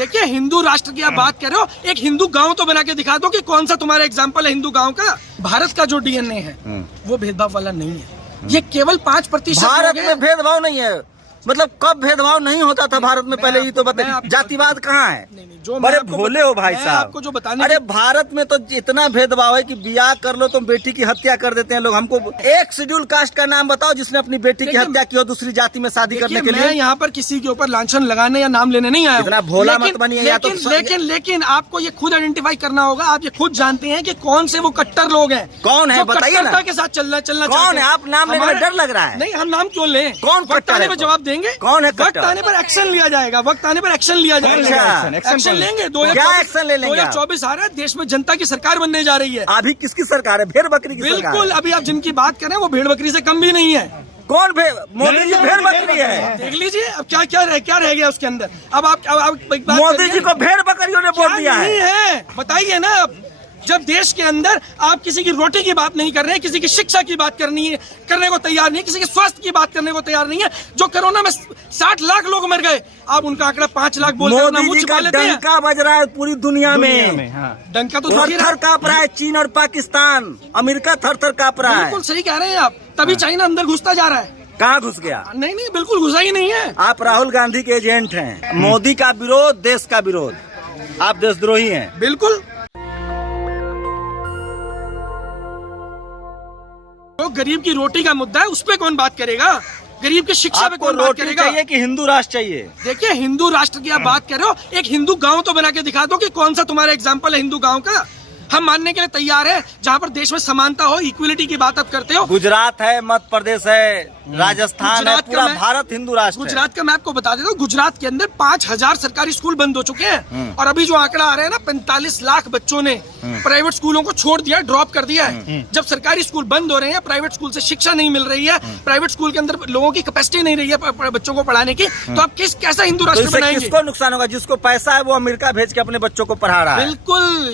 देखिए, हिंदू राष्ट्र की आप बात कर रहे हो, एक हिंदू गांव तो बना के दिखा दो कि कौन सा तुम्हारा एग्जाम्पल है हिंदू गांव का। भारत का जो डीएनए है वो भेदभाव वाला नहीं है। ये केवल 5% भारत में भेदभाव नहीं है। मतलब कब भेदभाव नहीं होता था भारत में? पहले ये तो बताइए, जातिवाद कहाँ है? जो बड़े भोले हो भाई साहब। आपको जो बताने, अरे भारत में तो इतना भेदभाव है कि ब्याह कर लो तो बेटी की हत्या कर देते हैं लोग। हमको एक शेड्यूल कास्ट का नाम बताओ जिसने अपनी बेटी की हत्या की हो दूसरी जाति में शादी करने के लिए। मैं यहाँ पर किसी के ऊपर लांछन लगाने या नाम लेने नहीं आया। इतना भोला मत बनिए। लेकिन आपको ये खुद आइडेंटिफाई करना होगा। आप ये खुद जानते हैं कि कौन से वो कट्टर लोग हैं। कौन है बताइए ना, के साथ चलना कौन है? आप नाम लेने में डर लग रहा है। नहीं, हम नाम क्यों लें? कौन वक्त आने पर जवाब देंगे। कौन है? वक्त आने पर एक्शन लिया जाएगा। वक्त आने पर एक्शन लिया जाएगा। एक्शन लेंगे। 2024 आ रहा है, देश में जनता की सरकार बनने जा रही है। अभी किसकी सरकार है? भेड़ बकरी की सरकार। बिल्कुल। अभी आप जिनकी बात करें वो भेड़ बकरी से कम भी नहीं है। कौन? मोदी जी भेड़ बकरी है। देख लीजिए अब क्या रह गया उसके अंदर। अब आप मोदी जी को भेड़ बकरियों ने वोट दिया है। बताइए ना, जब देश के अंदर आप किसी की रोटी की बात नहीं कर रहे हैं, किसी की शिक्षा की बात करने को तैयार नहीं है, किसी के स्वास्थ्य की बात करने को तैयार नहीं है। जो कोरोना में 60 लाख लोग मर गए, आप उनका आंकड़ा 5 लाख बोल रहे हैं। मोदी जी का डंका बज रहा है पूरी दुनिया में। डंका तो थर कांप रहा है। चीन और पाकिस्तान, अमेरिका थर कांप रहा है। बिल्कुल सही कह रहे हैं आप। तभी चाइना अंदर घुसता जा रहा है। कहाँ घुस गया? नहीं, बिल्कुल घुसा ही नहीं है। आप राहुल गांधी के एजेंट हैं। मोदी का विरोध, देश का विरोध। आप देशद्रोही हैं। बिल्कुल। तो गरीब की रोटी का मुद्दा है, उस पे कौन बात करेगा? गरीब की शिक्षा पे कौन बात करेगा? चाहिए कि हिंदू राष्ट्र चाहिए? देखिए, हिंदू राष्ट्र की आप बात कर रहे हो, एक हिंदू गांव तो बना के दिखा दो कि कौन सा तुम्हारा एग्जाम्पल है हिंदू गांव का। हम मानने के लिए तैयार है जहाँ पर देश में समानता हो, इक्वलिटी की बात आप करते हो। गुजरात है, मध्य प्रदेश है, राजस्थान है, पूरा भारत हिंदू राष्ट्र है। गुजरात का मैं आपको बता देता हूँ, गुजरात के अंदर 5000 सरकारी स्कूल बंद हो चुके हैं। और अभी जो आंकड़ा आ रहा है ना, 45 लाख बच्चों ने प्राइवेट स्कूलों को छोड़ दिया, ड्रॉप कर दिया है। जब सरकारी स्कूल बंद हो रहे हैं, प्राइवेट स्कूल से शिक्षा नहीं मिल रही है, प्राइवेट स्कूल के अंदर लोगों की कैपेसिटी नहीं रही है बच्चों को पढ़ाने की, तो आप कैसा हिंदू राष्ट्र बनाएंगे? किसको नुकसान होगा? जिसको पैसा है वो अमेरिका भेज के अपने बच्चों को पढ़ा रहा है। बिल्कुल,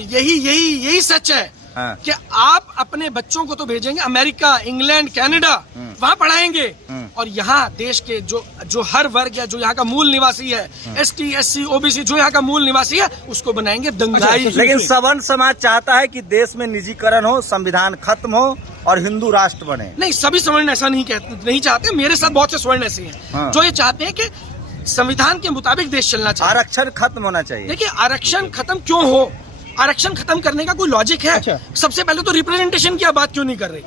यही सच है कि आप अपने बच्चों को तो भेजेंगे अमेरिका, इंग्लैंड, कनाडा, वहाँ पढ़ाएंगे। और यहाँ देश के जो हर वर्ग या जो यहाँ का मूल निवासी है, ST, SC, OBC, जो यहाँ का मूल निवासी है, उसको बनाएंगे दंगाई। लेकिन सवर्ण समाज चाहता है कि देश में निजीकरण हो, संविधान खत्म हो और हिंदू राष्ट्र बने। नहीं, सभी सवर्ण ऐसा नहीं चाहते। मेरे साथ बहुत से स्वर्ण ऐसे हैं जो ये चाहते हैं कि संविधान के मुताबिक देश चलना चाहिए। आरक्षण खत्म होना चाहिए। देखिए, आरक्षण खत्म क्यों हो? आरक्षण खत्म करने का कोई लॉजिक है? अच्छा। सबसे पहले तो रिप्रेजेंटेशन की आप बात क्यों नहीं कर रही?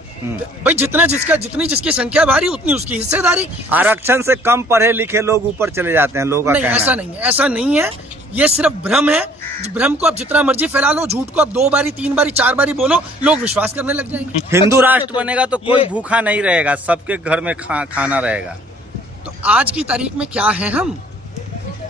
भाई, जितनी जिसकी संख्या भारी उतनी उसकी हिस्सेदारी। आरक्षण से कम पढ़े लिखे लोग ऊपर चले जाते हैं। लोग नहीं, ऐसा नहीं है। ये सिर्फ भ्रम है। भ्रम को आप जितना मर्जी फैला लो, झूठ को आप 2 बारी 3 बारी 4 बारी बोलो, लोग विश्वास करने लग जाएंगे। हिंदू राष्ट्र बनेगा तो कोई भूखा नहीं रहेगा, सबके घर में खाना रहेगा। तो आज की तारीख में क्या है हम?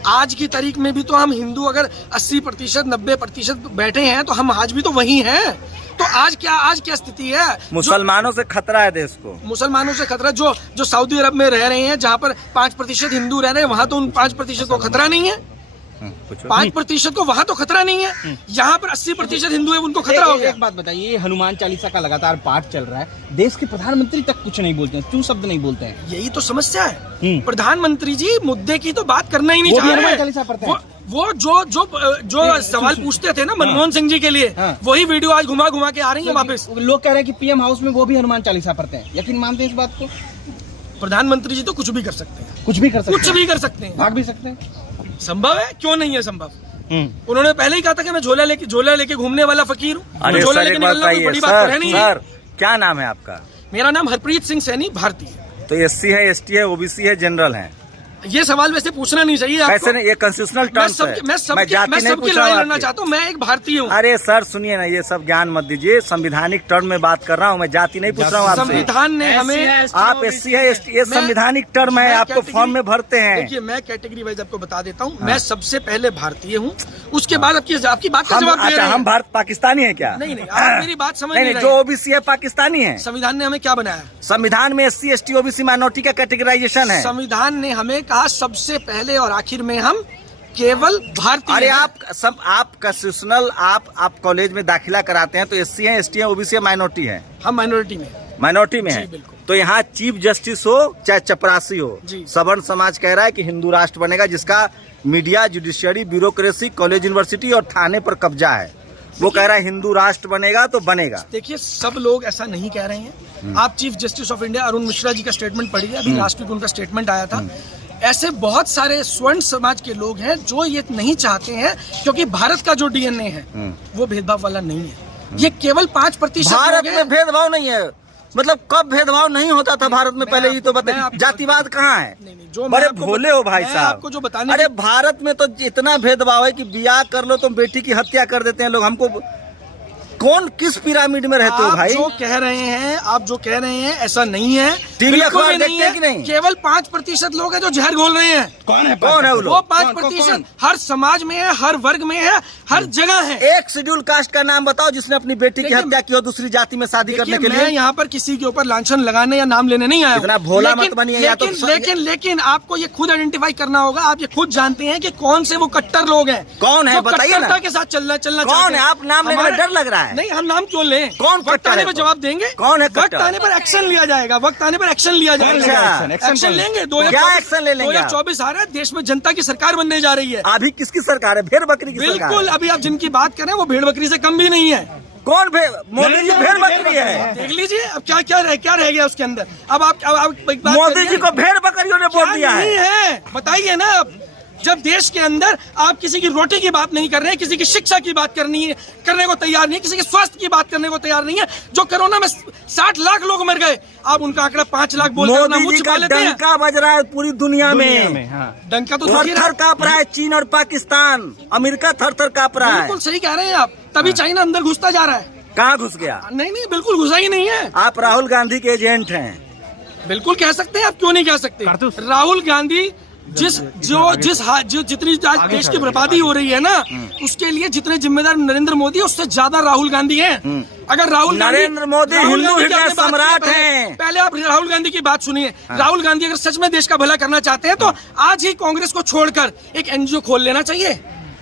आज की तारीख में भी तो हम हिंदू अगर 80%, 90% बैठे हैं तो हम आज भी तो वही हैं। तो आज क्या स्थिति है? मुसलमानों से खतरा है देश को। मुसलमानों से खतरा, जो सऊदी अरब में रह रहे हैं, जहाँ पर 5% हिंदू रह रहे हैं, वहाँ तो उन 5% को खतरा नहीं है। 5% को वहाँ तो खतरा नहीं है। यहाँ पर 80% हिंदू है, उनको खतरा हो गया। एक बात बताइए, हनुमान चालीसा का लगातार पाठ चल रहा है, देश के प्रधानमंत्री तक कुछ नहीं बोलते हैं, क्यों शब्द नहीं बोलते हैं? यही तो समस्या है। प्रधानमंत्री जी मुद्दे की तो बात करना ही नहीं चाह रहे। हनुमान चालीसा पढ़ते हैं। वो जो सवाल पूछते थे ना मनमोहन सिंह जी के लिए, वही वीडियो आज घुमा के आ रही है वापस। लोग कह रहे हैं कि PM हाउस में वो भी हनुमान चालीसा पढ़ते हैं। यकीन मानते हैं इस बात को? प्रधानमंत्री जी तो कुछ भी कर सकते हैं। कुछ भी कर सकते हैं। भाग भी सकते हैं। संभव है, क्यों नहीं है संभव? उन्होंने पहले ही कहा था कि मैं झोला लेके घूमने वाला फकीर हूँ। झोला लेके निकलना कोई बड़ी बात है नहीं। सर, क्या नाम है आपका? मेरा नाम हरप्रीत सिंह सैनी, भारतीय। तो SC है, ST है, OBC है, जनरल है? ये सवाल वैसे पूछना नहीं चाहिए। कैसे नहीं? ये कॉन्स्टिट्यूशनल टर्म्स है। मैं सबकी लड़ाई लड़ना चाहता हूँ। मैं एक भारतीय हूँ। अरे सर सुनिए ना, ये सब ज्ञान मत दीजिए। संवैधानिक टर्म में बात कर रहा हूँ मैं, जाति नहीं पूछ रहा हूँ आपसे। संविधान ने हमें, आप SC है, ST, ये संवैधानिक टर्म है, आपको फॉर्म में भरते हैं। देखिए, मैं कैटेगरी वाइज आपको बता देता हूँ। मैं सबसे पहले भारतीय हूँ, उसके बाद आपकी बात का जवाब दे रहे हैं। हम भारत पाकिस्तानी है क्या? नहीं, आप मेरी बात समझ नहीं रहे। जो OBC है पाकिस्तानी है। संविधान ने हमें क्या बनाया? संविधान में SC, ST, OBC माइनॉरिटी का कैटेगराइजेशन है। संविधान ने हमें कहा सबसे पहले और आखिर में हम केवल भारतीय। अरे आप कंस्टिट्यूशनल, आप कॉलेज में दाखिला कराते हैं तो SC है, ST है, OBC है, माइनॉरिटी है? हम माइनॉरिटी में है। तो यहाँ चीफ जस्टिस हो चाहे चपरासी हो, सवर्ण समाज कह रहा है कि हिंदू राष्ट्र बनेगा जिसका media, judiciary, bureaucracy, college, university और थाने पर कब्जा है। वो कह रहा है हिंदू राष्ट्र बनेगा तो बनेगा। देखिए, सब लोग ऐसा नहीं कह रहे हैं। आप chief justice of India Arun Mishra ji का स्टेटमेंट पढ़िए, अभी लास्ट वीक उनका स्टेटमेंट आया था। ऐसे बहुत सारे स्वर्ण समाज के लोग हैं जो ये नहीं चाहते हैं, क्योंकि भारत का जो डीएनए है वो भेदभाव वाला नहीं है। ये केवल 5% भारत में भेदभाव नहीं है। मतलब कब भेदभाव नहीं होता था भारत में? पहले ये तो बताइए, जातिवाद कहाँ है? जो बड़े भोले हो भाई साहब। आपको जो बताने, अरे भारत में तो इतना भेदभाव है कि ब्याह कर लो तो बेटी की हत्या कर देते हैं लोग। हमको कौन किस पिरामिड में रहते हो भाई? आप जो कह रहे हैं ऐसा नहीं है। टीवी अखबार देखते हैं कि नहीं? केवल 5% लोग हैं जो जहर घोल रहे हैं। कौन है वो लोग? वो 5% हर समाज में है, हर वर्ग में है, हर जगह है। एक शेड्यूल कास्ट का नाम बताओ जिसने अपनी बेटी की हत्या की हो दूसरी जाति में शादी करने के लिए। मैं यहाँ पर किसी के ऊपर लांछन लगाने या नाम लेने नहीं आया हूं। इतना भोला मत बनिए। या तो लेकिन आपको ये खुद आइडेंटिफाई करना होगा। आप ये खुद जानते हैं कि कौन से वो कट्टर लोग हैं। कौन है बताइए ना। के साथ चलना कौन है? आप नाम लेने में डर लग रहा है। नहीं, हम नाम क्यों लें? कौन वक्त आने पर जवाब देंगे। कौन है? वक्त आने पर एक्शन लिया जाएगा। वक्त आने पर एक्शन लिया जाएगा। एक्शन लेंगे। क्या एक्शन ले लेंगे? 2024 आ रहा है, देश में जनता की सरकार बनने जा रही है। अभी किसकी सरकार है? भेड़ बकरी की सरकार। बिल्कुल। अभी आप जिनकी बात करें वो भेड़ बकरी से कम भी नहीं है। कौन मोदी जी भेड़ बकरी है? देख लीजिए अब क्या रह गया उसके अंदर। अब आप मोदी जी को भेड़ बकरियों ने वोट दिया है। बताइए ना। जब देश के अंदर आप किसी की रोटी की बात नहीं कर रहे हैं, किसी की शिक्षा की बात करने को तैयार नहीं है, किसी के स्वास्थ्य की बात करने को तैयार नहीं है। जो कोरोना में 60 लाख लोग मर गए, आप उनका आंकड़ा 5 लाख बोल रहे हैं। मोदी जी का डंका बज रहा है पूरी दुनिया में। डंका तो थर कांप रहा है। चीन और पाकिस्तान, अमेरिका थर कांप रहा है। बिल्कुल सही कह रहे हैं आप। तभी चाइना अंदर घुसता जा रहा है। कहाँ घुस गया? नहीं, बिल्कुल घुसा ही नहीं है। आप राहुल गांधी के एजेंट हैं। बिल्कुल कह सकते हैं। आप क्यों नहीं कह सकते? राहुल गांधी जितनी आज देश की बर्बादी हो रही है ना, उसके लिए जितने जिम्मेदार नरेंद्र मोदी, उससे ज्यादा राहुल गांधी हैं। अगर नरेंद्र मोदी हिंदू हृदय सम्राट हैं। पहले आप राहुल गांधी की बात सुनिए। राहुल गांधी अगर सच में देश का भला करना चाहते हैं तो आज ही कांग्रेस को छोड़कर एक एनजीओ खोल लेना चाहिए।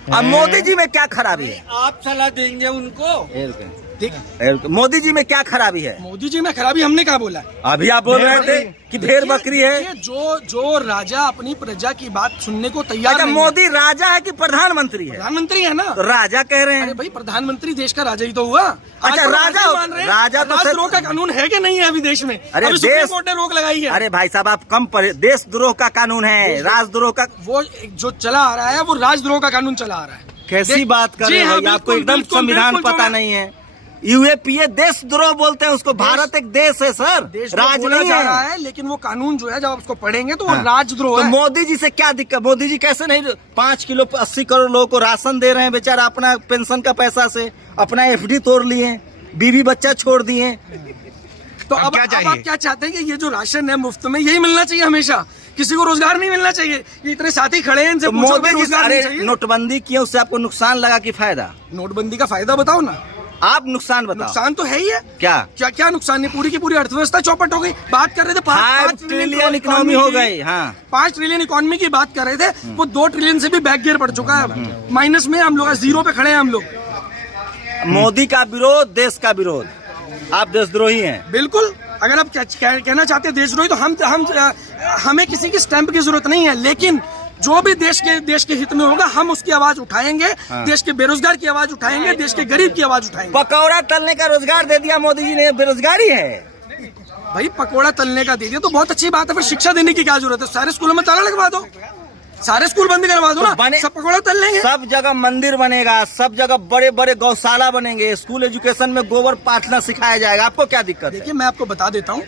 अब मोदी जी में क्या खराबी है? आप सलाह देंगे उनको। मोदी जी में क्या खराबी है? मोदी जी में खराबी हमने क्या बोला? अभी आप बोल रहे थे कि भेड़ बकरी है। जो राजा अपनी प्रजा की बात सुनने को तैयार नहीं है। मोदी राजा है कि प्रधानमंत्री है? प्रधानमंत्री है ना, तो राजा कह रहे हैं। अरे भाई, प्रधानद्रोह देश का राजा ही तो हुआ। अच्छा, राजा मान रहे हैं। राजद्रोह का कानून है कि नहीं है अभी देश में? अरे सुप्रीम कोर्ट ने रोक लगाई है। अरे भाई साहब, आप कम पढ़े। देशद्रोह का कानून है, राजद्रोह का वो जो चला आ रहा है वो राजद्रोह का कानून चला आ रहा है। कैसी बात कर रहे हैं? आपको एकदम संविधान पता नहीं है। यूएपीए देशद्रोह बोलते हैं उसको। भारत एक देश है सर, राज नहीं जा रहा है। लेकिन वो कानून जो है, जब आप उसको पढ़ेंगे तो वो राजद्रोह है। मोदी जी से क्या दिक्कत? मोदी जी कैसे नहीं 5 किलो 80 करोड़ लोगों को राशन दे रहे हैं बेचारा अपना पेंशन का पैसा से। अपना एफडी तोड़ लिए, बीवी बच्चा छोड़ दिए। तो अब आप क्या चाहते हैं कि ये जो राशन है मुफ्त में, यही मिलना चाहिए हमेशा? किसी को रोजगार नहीं मिलना चाहिए? ये इतने साथी खड़े हैं, इनसे मोदी जी नोटबंदी किए, उससे आपको नुकसान लगा कि फायदा? नोटबंदी का फायदा बताओ ना। आप नुकसान बताओ। नुकसान तो है ही है। क्या नुकसान है? पूरी की पूरी अर्थव्यवस्था चौपट हो गई। बात कर रहे थे 5 ट्रिलियन इकोनॉमी हो गई। हाँ, 5 ट्रिलियन इकोनॉमी की बात कर रहे थे। वो 2 ट्रिलियन से भी बैक गियर पड़ चुका है। माइनस में हम लोग, 0 पे खड़े हैं हम लोग। मोदी का विरोध, देश का विरोध। आप देशद्रोही हैं। बिल्कुल। अगर आप कहना चाहते हैं देशद्रोही, तो हमें किसी की स्टैंप की जरूरत नहीं है। लेकिन जो भी देश के हित में होगा, हम उसकी आवाज उठाएंगे। देश के बेरोजगार की आवाज उठाएंगे, देश के गरीब की आवाज उठाएंगे। पकौड़ा तलने का रोजगार दे दिया मोदी जी ने, बेरोजगारी है भाई। पकौड़ा तलने का दे दिया तो बहुत अच्छी बात है। फिर शिक्षा देने की क्या जरूरत है? सारे स्कूलों में ताला लगवा दो, सारे स्कूल बंद करवा दो ना, सब पकौड़ा तल लेंगे। सब जगह मंदिर बनेगा, सब जगह बड़े बड़े गौशाला बनेंगे, स्कूल एजुकेशन में गोबर पाथना सिखाया जाएगा। आपको क्या दिक्कत है? देखिए, मैं आपको बता देता हूँ,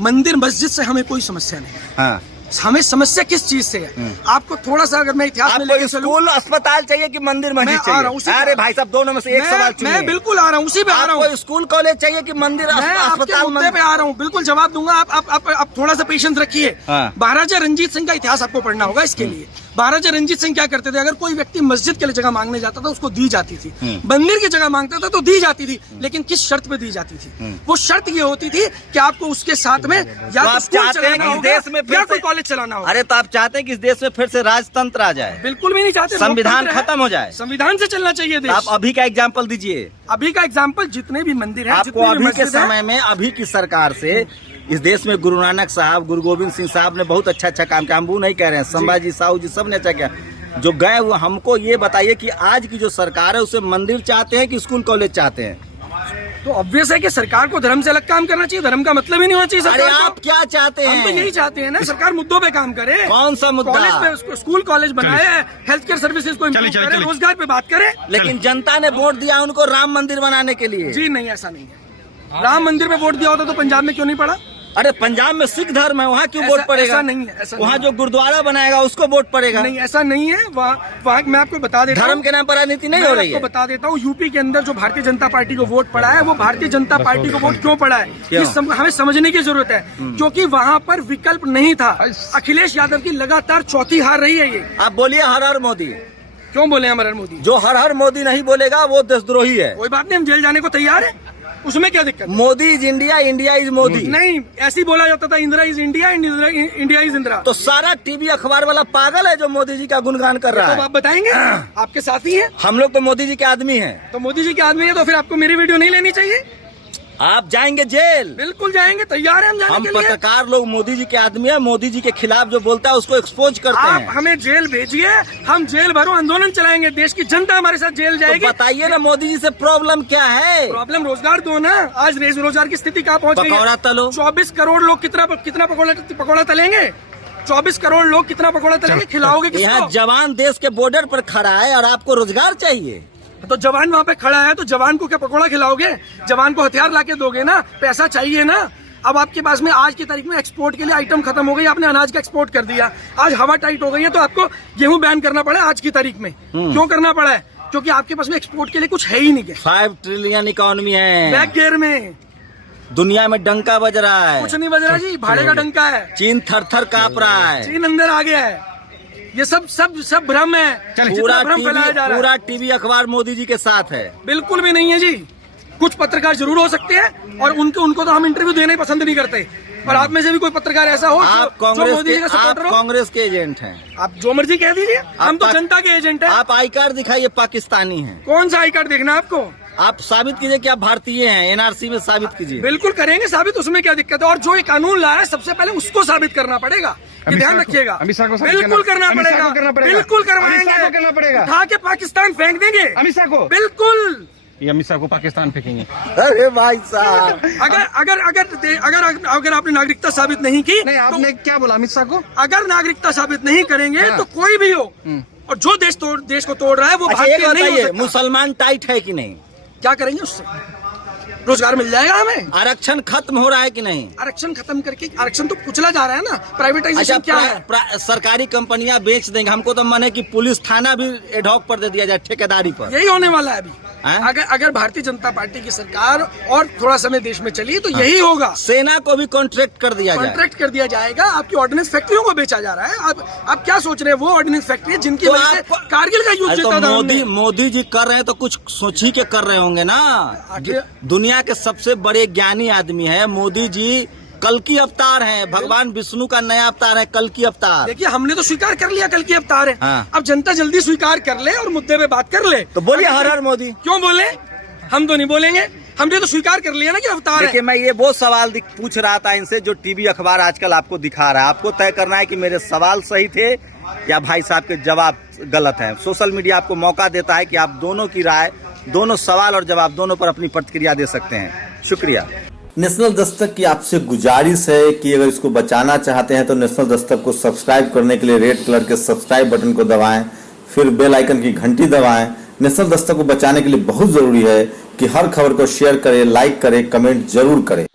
मंदिर मस्जिद से हमें कोई समस्या नहीं है। हाँ। हमें समस्या किस चीज से है? आपको थोड़ा सा, अगर मैं इतिहास में लेके चलूं, स्कूल अस्पताल चाहिए कि मंदिर मस्जिद चाहिए? अरे भाई साहब, दोनों में से एक सवाल चुनिए। मैं बिल्कुल आ रहा हूँ, उसी पे आ रहा हूँ। स्कूल कॉलेज चाहिए कि मंदिर अस्पताल? मुद्दे पे आ रहा हूँ, बिल्कुल जवाब दूंगा। आप थोड़ा सा पेशेंस रखिए। महाराजा रंजीत सिंह का इतिहास आपको पढ़ना होगा इसके लिए। महाराजा रंजीत सिंह क्या करते थे? अगर कोई व्यक्ति मस्जिद के लिए जगह मांगने जाता था, उसको दी जाती थी। मंदिर की जगह मांगता था तो दी जाती थी। लेकिन किस शर्त पे दी जाती थी? वो शर्त ये होती थी कि आपको उसके साथ में या तो स्कूल चलाना होगा या कोई कॉलेज चलाना होगा। अरे तो आप चाहते हैं कि इस देश में फिर से राजतंत्र आ जाए? बिल्कुल भी नहीं चाहते। संविधान खत्म हो जाए, संविधान से चलना चाहिए देश। आप अभी का एग्जाम्पल दीजिए। अभी का एग्जाम्पल, जितने भी मंदिर है, आपको अभी के समय में, अभी की सरकार से इस देश में गुरु नानक साहब, गुरु गोविंद सिंह साहब ने बहुत अच्छा काम किया। हम वो नहीं कह रहे हैं, संभाजी साहू जी सब ने अच्छा किया। जो गए वो हमको ये बताइए कि आज की जो सरकार है उसे मंदिर चाहते हैं कि स्कूल कॉलेज चाहते हैं? तो ऑब्वियस है कि सरकार को धर्म से अलग काम करना चाहिए, धर्म का मतलब ही नहीं होना चाहिए अरे सरकार आप क्या चाहते हम तो हैं? यही चाहते हैं ना, सरकार मुद्दों पे काम करे। कौन सा मुद्दा? कॉलेज पे स्कूल कॉलेज बनाए, हेल्थ केयर सर्विसेज को इम्प्रूव करे, रोजगार पे बात करे। लेकिन जनता ने वोट दिया उनको राम मंदिर बनाने के लिए। जी नहीं, ऐसा नहीं है। राम मंदिर पे वोट दिया होता तो पंजाब में क्यों नहीं पड़ा? अरे पंजाब में सिख धर्म है, वहाँ क्यों वोट पड़ेगा? ऐसा नहीं है, ऐसा वहाँ नहीं जो गुरुद्वारा बनाएगा उसको वोट पड़ेगा। नहीं, ऐसा नहीं है। वहाँ मैं आपको बता देता हूँ, धर्म के नाम पर राजनीति नहीं हो रही है। आपको बता देता हूँ, यूपी के अंदर जो भारतीय जनता पार्टी को वोट पड़ा है, वो भारतीय जनता पार्टी को वोट क्यों पड़ा है, क्यों? हमें समझने की जरूरत है। क्योंकि वहाँ पर विकल्प नहीं था। अखिलेश यादव की लगातार चौथी हार रही है ये। आप बोलिए हर हर मोदी। क्यों बोले हर हर मोदी? जो हर हर मोदी नहीं बोलेगा वो देशद्रोही है। कोई बात नहीं, हम जेल जाने को तैयार है, उसमें क्या दिक्कत? Modi is India, India is Modi. नहीं, ऐसी बोला जाता था, Indira is India, India is Indira. तो सारा टीवी अखबार वाला पागल है जो मोदी जी का गुणगान कर रहा तो है। आप बताएंगे, आपके साथी हैं। हम लोग तो मोदी जी के आदमी हैं। तो मोदी जी के आदमी है तो फिर आपको मेरी वीडियो नहीं लेनी चाहिए। आप जाएंगे जेल। बिल्कुल जाएंगे, तैयार है हम जाने हम के लिए। पत्रकार लोग मोदी जी के आदमी हैं, मोदी जी के खिलाफ जो बोलता है उसको एक्सपोज करते आप हैं। हमें जेल भेजिए, हम जेल भरो आंदोलन चलाएंगे, देश की जनता हमारे साथ जेल तो जाएगी। बताइए ना मोदी जी से प्रॉब्लम क्या है? प्रॉब्लम रोजगार दो ना। आज रोजगार की स्थिति कहाँ पहुँच गई है? पकौड़ा तलो। 24 करोड़ लोग कितना पकौड़ा तलेंगे? 24 करोड़ लोग कितना पकौड़ा तलेंगे? खिलाओगे यहाँ किसको? जवान देश के बॉर्डर पर खड़ा है और आपको रोजगार चाहिए। तो जवान वहाँ पे खड़ा है, तो जवान को क्या पकौड़ा खिलाओगे? जवान को हथियार लाके दोगे ना, पैसा चाहिए ना। अब आपके पास में आज की तारीख में एक्सपोर्ट के लिए आइटम खत्म हो गई, आपने अनाज का एक्सपोर्ट कर दिया, आज हवा टाइट हो गई है, तो आपको गेहूं बैन करना पड़ा आज की तारीख में। क्यों करना पड़ा है? क्योंकि आपके पास में एक्सपोर्ट के लिए कुछ है ही नहीं। 5 ट्रिलियन इकोनॉमी है, बैक गियर में दुनिया में डंका बज रहा है। कुछ नहीं बज रहा जी, भाड़े का डंका है। चीन थर थर कांप रहा है। चीन अंदर आ गया है। ये सब भ्रम है, जितना भ्रम फैलाया जा रहा है। पूरा टीवी अखबार मोदी जी के साथ है। बिल्कुल भी नहीं है जी। कुछ पत्रकार जरूर हो सकते हैं और उनको तो हम इंटरव्यू देना ही पसंद नहीं करते। और आप में से भी कोई पत्रकार ऐसा हो आप जो मोदी जी का सपोर्टर हो। कांग्रेस के एजेंट हैं। आप जो मर्जी कह दीजिए, हम तो जनता के एजेंट हैं। आप आई कार्ड दिखाइए, पाकिस्तानी हैं। कौन सा आई कार्ड देखना है आपको? आप साबित कीजिए कि आप भारतीय हैं, एनआरसी में साबित कीजिए। बिल्कुल करेंगे साबित, उसमें क्या दिक्कत है? और जो ये कानून लाया है सबसे पहले उसको साबित करना पड़ेगा। ये ध्यान रखिएगा, बिल्कुल करना पड़ेगा, बिल्कुल करवाएंगे। उठा के पाकिस्तान फेंक देंगे अमित शाह को। बिल्कुल, ये अमित शाह को पाकिस्तान फेंकेंगे। अरे भाई साहब, अगर आपने नागरिकता साबित नहीं की, नहीं आपने क्या बोला अमित शाह को? अगर नागरिकता साबित नहीं करेंगे तो कोई भी हो, और जो देश को तोड़ रहा है वो अच्छा भारतीय एक नहीं हो बताइए, सकता। मुसलमान टाइट है कि नहीं? क्या करेंगे उससे? रोजगार मिल जाएगा हमें। आरक्षण खत्म हो रहा है कि नहीं? आरक्षण खत्म करके, आरक्षण तो कुचला जा रहा है ना। प्राइवेटाइजेशन क्या है? सरकारी कंपनियां बेच देंगे। हमको तो मन है कि पुलिस थाना भी एडहॉक पर दे दिया जाए, ठेकेदारी पर। यही होने वाला है अभी। हैं? अगर भारतीय जनता पार्टी की सरकार और थोड़ा समय देश में चली तो यही होगा। सेना को भी कॉन्ट्रैक्ट कर दिया जाए। कॉन्ट्रैक्ट कर दिया जाएगा। आपकी ऑर्डिनेंस फैक्ट्रियों को बेचा जा रहा है। आप क्या सोच रहे हैं? वो ऑर्डिनेंस फैक्ट्री जिनकी तो वजह से कारगिल का युद्ध जीता था हमने। मोदी जी कर रहे हैं तो कुछ सोच ही के कर रहे होंगे ना। दुनिया के सबसे बड़े ज्ञानी आदमी है मोदी जी। कल की अवतार है, भगवान विष्णु का नया अवतार है, कल की अवतार। देखिए, हमने तो स्वीकार कर लिया कल की अवतार है। हाँ। अब जनता जल्दी स्वीकार कर ले और मुद्दे पे बात कर ले। तो बोलिए हर हर मोदी। क्यों बोले? हम तो नहीं बोलेंगे, हमने तो स्वीकार कर लिया ना कि अवतार है। देखिए, मैं ये वो सवाल पूछ रहा था इनसे जो टीवी अखबार आजकल आपको दिखा रहा है। आपको तय करना है कि मेरे सवाल सही थे या भाई साहब के जवाब गलत हैं। सोशल मीडिया आपको मौका देता है कि आप दोनों की राय, दोनों सवाल और जवाब दोनों पर अपनी प्रतिक्रिया दे सकते हैं। शुक्रिया। नेशनल दस्तक की आपसे गुजारिश है कि अगर इसको बचाना चाहते हैं तो नेशनल दस्तक को सब्सक्राइब करने के लिए रेड कलर के सब्सक्राइब बटन को दबाएं, फिर बेल आइकन की घंटी दबाएं। नेशनल दस्तक को बचाने के लिए बहुत जरूरी है कि हर खबर को शेयर करें, लाइक करें, कमेंट जरूर करें।